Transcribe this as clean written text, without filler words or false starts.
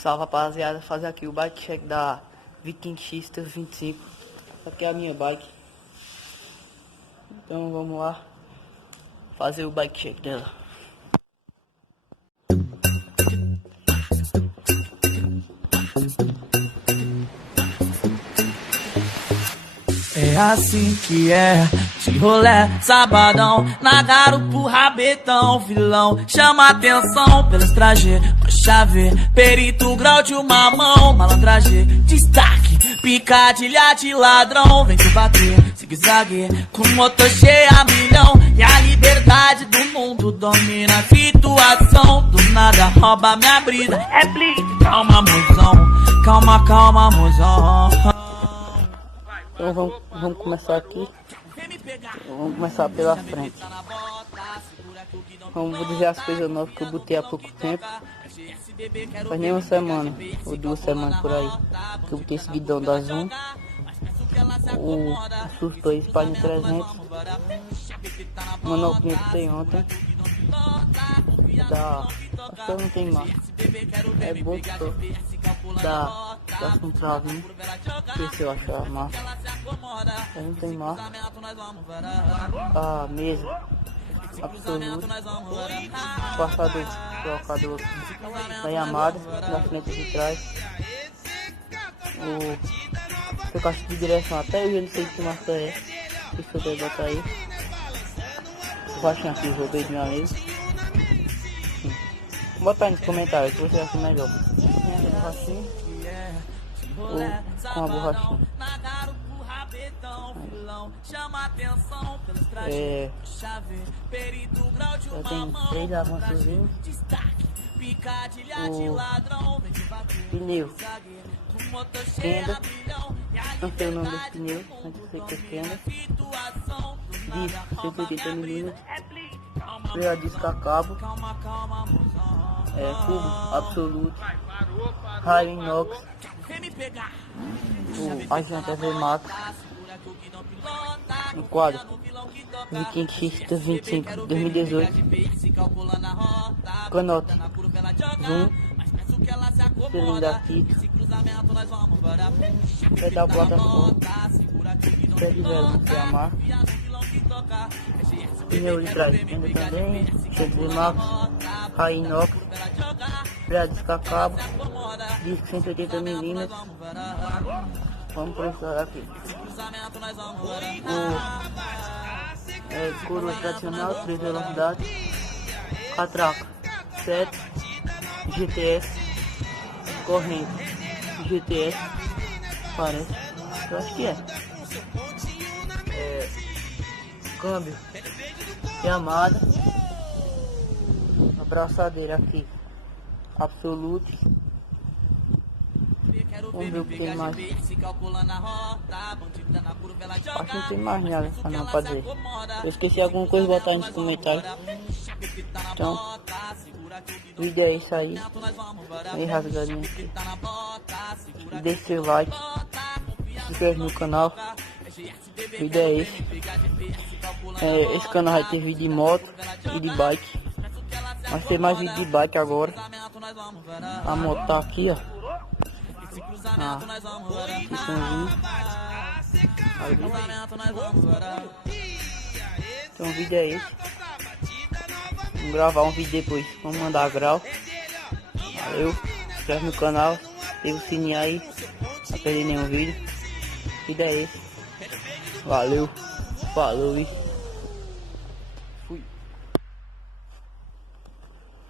Salve, rapaziada, fazer aqui o bike check da Viking X 25. Aqui é a minha bike. Então vamos lá fazer o bike check dela. É assim que é, de rolé, sabadão, na garupa, rabetão, vilão, chama atenção pelos trajes, chave, perito, grau de uma mão, malandragem, destaque, picadilha de ladrão, vem se bater, zigue-zague, com motor cheio a milhão, e a liberdade do mundo domina a situação, do nada rouba minha brisa, é blitz, calma, mozão, calma, calma, mozão. Então vamos começar aqui. Vamos começar pela frente. Vou dizer as coisas novas que eu botei há pouco tempo. Faz nem uma semana ou 2 semanas por aí que eu botei esse guidão da Zoom. O sustor Spine 300. Manoplinha que tem ontem. Acho que eu não tenho mais. É bom que tô. Da Contravinho. Deixa se eu achar a marca. Eu não tenho marca. A mesa Absolute. Passador, trocador da Yamaha na frente e de trás. O caixa de direção até eu não sei que marca é. Se eu puder botar aí. O baixinho aqui, roubei de meu amigo. Bota aí nos comentários que você acha melhor. Com a borrachinha ou com a borrachinha. Eu tenho 3 avançozinhos. O pneu Kenda, não sei o nome desse pneu, mas eu sei que é Kenda. Disco 180mm. Freio a disco a cabo. Cubo Absolute, raio inox, a janta V-Max, o quadro Viking X 25 2018, canote Zoom, cilindro aqui, pedal plataforma, pé de vela não sei a marca, pneu de trás independente, cheio Max, raio inox, freio disco a cabo, disco 180mm. Vamos precisar aqui. Coroa tradicional, 3 velocidades, catraca 7, GTS, corrente GTS, parece, eu acho que é. Câmbio Yamaha, abraçadeira aqui Absolute. Vamos ver o que tem mais. Acho que não tem mais nada não pra dizer. Se eu esqueci alguma coisa, botar aí nos comentários. Então, o vídeo é isso aí. Meio rasgadinho aqui. Deixe seu like, se inscreve no canal. O vídeo é esse. Esse canal vai ter vídeo de moto e de bike. Vai ter mais vídeo de bike agora. A moto tá aqui, ó. Então o vídeo é esse. Vamos gravar um vídeo depois. Vamos mandar grau. Valeu. Se inscreve no canal. Ativa o sininho aí. Não perder nenhum vídeo. O vídeo é esse. Valeu. Falou.